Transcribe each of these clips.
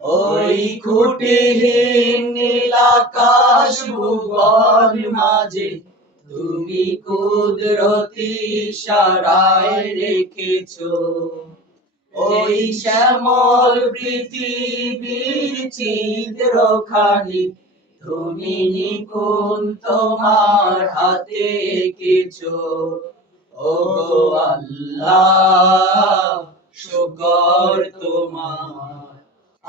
ওই খুঁটিহীন নীলাকাশ ভুবন মাঝে তুমি কুদরতি সারায় রেখেছো। ওই শ্যামল পৃথিবীর চিত্রখানি তুমি নিপুণ তোমার হাতে এঁকেছো। ও আল্লাহ শুকর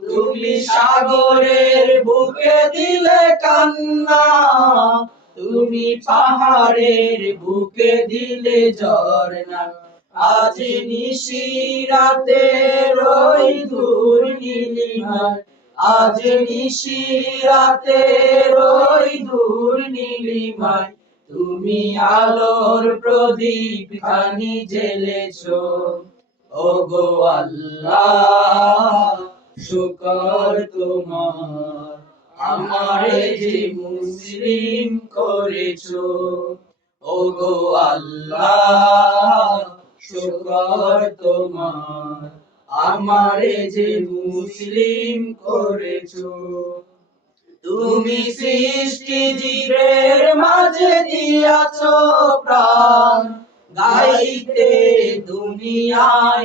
তুমি সাগরের বুকে দিলে কান্না। তুমি পাহাড়ের বুকে দিলে ঝরনা আজ নিশিরাতে রই দূর নীলিমায় আজ নিশিরাতে রই দূর নীলিমায় তুমি আলোর প্রদীপ খানি জ্বেলেছো। ও গো আল্লাহ, শুকর তোমার। আমারে যে মুসলিম করেছ গো আল্লাহ, শুকর তোমার। আমারে যে মুসলিম করেছ, তুমি সৃষ্টি জীবের মাঝে দিয়াছো প্রাণ।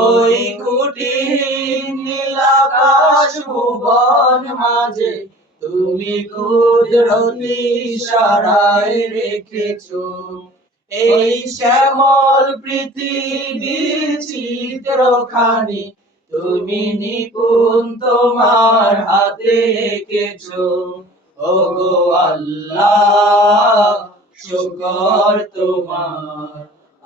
ওই কুটির নীলাকাশ ভুবন মাঝে তুমি কুদরতি সারায় রেখেছো। এই শ্যামল পৃথিবীর চিত্রখানি তুমি নিপুণ তোমার হাতে এঁকেছো ও গো আল্লাহ, শুকর তোমার।